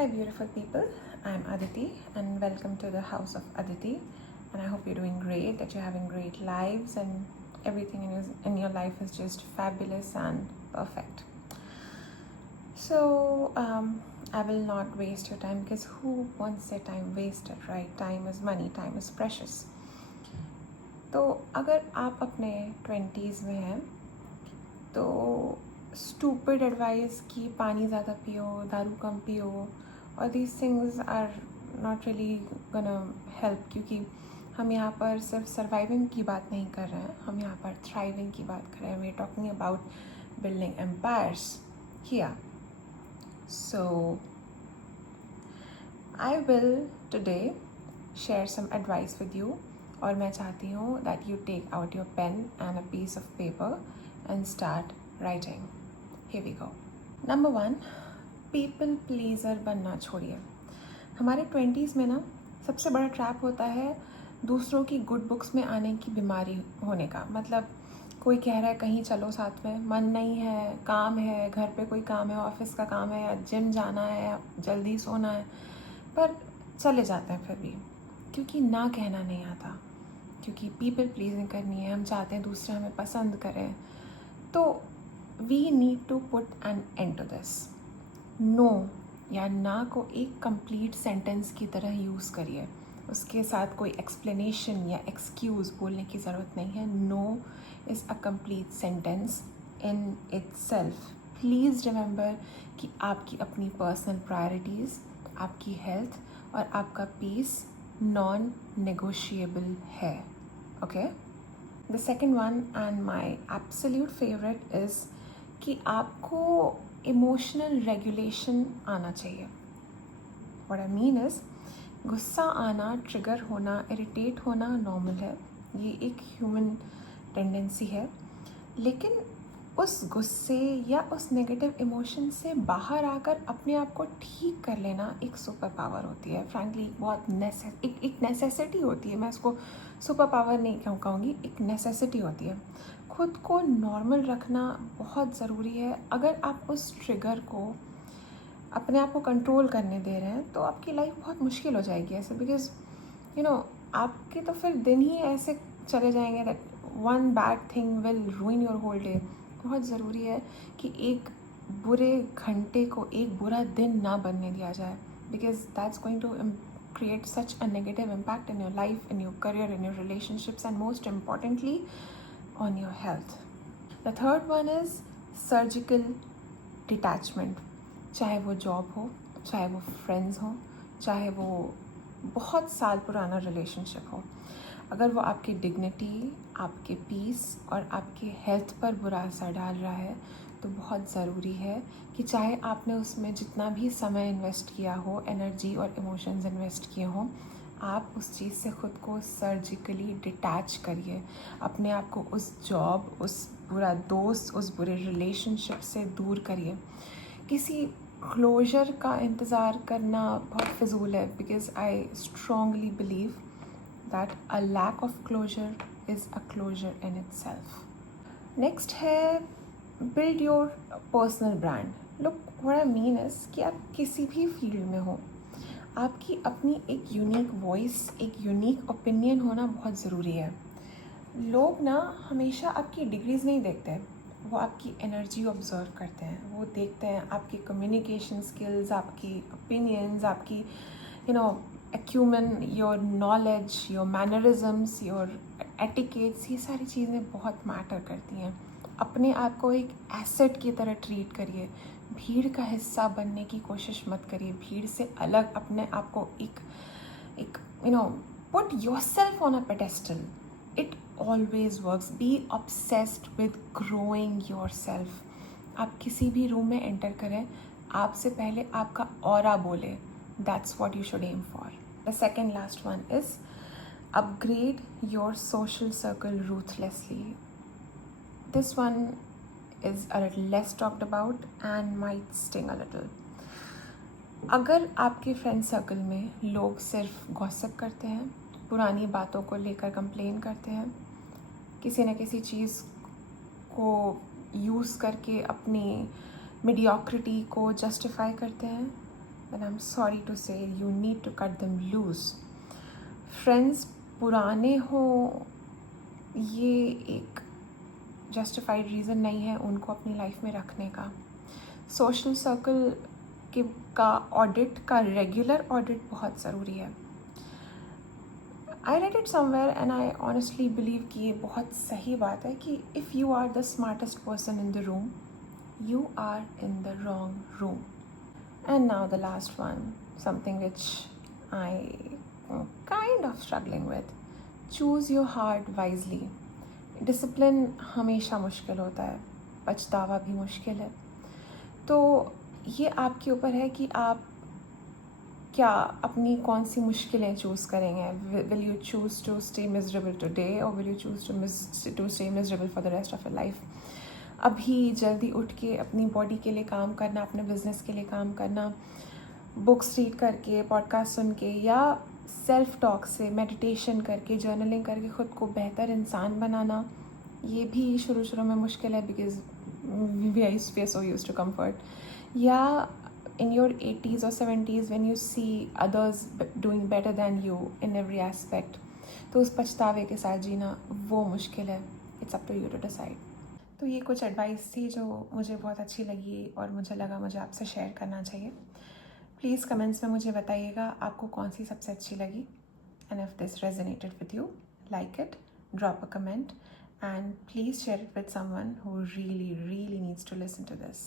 Hi beautiful people, I'm Aditi and welcome to the house of Aditi, and I hope you're doing great, that you're having great lives and everything in your life is just fabulous and perfect. So I will not waste your time because who wants their time wasted, right? Time is money, time is precious. तो अगर आप अपने 20s में हैं तो stupid advice कि पानी ज़्यादा पियो, दारू कम पियो, और these things are not really gonna help, क्योंकि हम यहाँ पर सिर्फ सर्वाइविंग की बात नहीं कर रहे हैं, हम यहाँ पर थ्राइविंग की बात कर रहे हैं. We are talking about building empires here. So I will today share some advice with you, और मैं चाहती हूँ that you take out your pen and a piece of paper and start writing. Here we go. Number 1, people pleaser बनना छोड़िए. हमारे 20s में ना सबसे बड़ा ट्रैप होता है दूसरों की गुड बुक्स में आने की बीमारी होने का. मतलब कोई कह रहा है कहीं चलो साथ में, मन नहीं है, काम है, घर पे कोई काम है, ऑफिस का काम है, या जिम जाना है, या जल्दी सोना है, पर चले जाते हैं फिर भी, क्योंकि ना कहना नहीं आता, क्योंकि पीपल प्लीजिंग करनी है, हम चाहते हैं दूसरे हमें पसंद करें. तो we need to put an end to this. No या ना को एक कंप्लीट सेंटेंस की तरह यूज़ करिए, उसके साथ कोई एक्सप्लेनेशन या एक्सक्यूज़ बोलने की ज़रूरत नहीं है. No is a complete sentence in itself. Please remember कि आपकी अपनी पर्सनल प्रायोरिटीज़, आपकी हेल्थ और आपका पीस नॉन नेगोशिएबल है. Okay. The second one and my absolute favourite is कि आपको इमोशनल रेगुलेशन आना चाहिए. व्हाट आई मीन इज़, गुस्सा आना, ट्रिगर होना, इरिटेट होना नॉर्मल है, ये एक ह्यूमन टेंडेंसी है. लेकिन उस गुस्से या उस नेगेटिव इमोशन से बाहर आकर अपने आप को ठीक कर लेना एक सुपर पावर होती है. फ्रैंकली बहुत एक नेसेसिटी होती है. मैं इसको सुपर पावर नहीं कहूँगी, एक नेसेसिटी होती है. खुद को नॉर्मल रखना बहुत ज़रूरी है. अगर आप उस ट्रिगर को अपने आप को कंट्रोल करने दे रहे हैं तो आपकी लाइफ बहुत मुश्किल हो जाएगी ऐसे, बिकॉज आपके तो फिर दिन ही ऐसे चले जाएंगे that one bad thing will ruin your whole day. बहुत ज़रूरी है कि एक बुरे घंटे को एक बुरा दिन ना बनने दिया जाए, because that's going to create such a negative impact in your life, in your career, in your relationships, and most importantly on your health. The third one is surgical detachment. चाहे वो जॉब हो, चाहे वो friends हो, चाहे वो बहुत साल पुराना रिलेशनशिप हो, अगर वो आपकी डिग्निटी, आपके पीस और आपके हेल्थ पर बुरा असर डाल रहा है तो बहुत ज़रूरी है कि चाहे आपने उसमें जितना भी समय इन्वेस्ट किया हो, एनर्जी और इमोशंस इन्वेस्ट किए हों, आप उस चीज़ से ख़ुद को सर्जिकली डिटैच करिए. अपने आप को उस जॉब, उस बुरा दोस्त, उस बुरे रिलेशनशिप से दूर करिए. किसी क्लोजर का इंतज़ार करना बहुत फिजूल है, because I strongly believe that a lack of closure is a closure in itself. Next है build your personal brand. Look, what I mean is कि आप किसी भी फील्ड में हो, आपकी अपनी एक यूनिक वॉइस, एक यूनिक ओपिनियन होना बहुत ज़रूरी है. लोग ना हमेशा आपकी डिग्रीज़ नहीं देखते, वो आपकी एनर्जी ऑब्जर्व करते हैं. वो देखते हैं आपकी कम्युनिकेशन स्किल्स, आपकी ओपिनियंस, आपकी acumen, your knowledge, your mannerisms, your etiquettes. ये सारी चीज़ें बहुत मैटर करती हैं. अपने आप को एक एसेट की तरह ट्रीट करिए. भीड़ का हिस्सा बनने की कोशिश मत करिए. भीड़ से अलग अपने आप को एक put yourself on a pedestal. It always works. Be obsessed with growing yourself. आप किसी भी रूम में एंटर करें, आपसे पहले आपका ऑरा बोले. That's what you should aim for. The second last one is upgrade your social circle ruthlessly. This one is a little less talked about and might sting a little. अगर आपके friend circle में लोग सिर्फ gossip करते हैं, पुरानी बातों को लेकर कंप्लेन करते हैं, किसी न किसी चीज़ को यूज़ करके अपनी मीडियोक्रिटी को जस्टिफाई करते हैं, then I'm sorry to say you need to cut them loose. Friends पुराने हो ये एक जस्टिफाइड रीज़न नहीं है उनको अपनी लाइफ में रखने का. सोशल सर्कल के का ऑडिट का रेगुलर ऑडिट बहुत ज़रूरी है. I read it somewhere and I honestly believe कि ये बहुत सही बात है कि if you are the smartest person in the room, you are in the wrong room. And now the last one, something which I am kind of struggling with. Choose your heart wisely. Discipline हमेशा मुश्किल होता है, पछतावा भी मुश्किल है. तो ये आपके ऊपर है कि आप क्या अपनी कौन सी मुश्किलें चूज़ करेंगे. Will you choose to stay miserable today or will you choose to stay miserable for the rest of your life? अभी जल्दी उठ के अपनी बॉडी के लिए काम करना, अपने बिजनेस के लिए काम करना, बुक्स रीड करके, पॉडकास्ट सुन के या सेल्फ टॉक से, मेडिटेशन करके, जर्नलिंग करके ख़ुद को बेहतर इंसान बनाना, ये भी शुरू में मुश्किल है because we are so used to comfort. या in your 80s or 70s when you see others doing better than you in every aspect, तो उस पछतावे के साथ जीना वो मुश्किल है. It's up to you to decide. तो ये कुछ एडवाइस थी जो मुझे बहुत अच्छी लगी और मुझे लगा मुझे आपसे शेयर करना चाहिए. प्लीज़ कमेंट्स में मुझे बताइएगा आपको कौन सी सबसे अच्छी लगी. And if this resonated with you, like it, drop a comment, and please share it with someone who really needs to listen to this.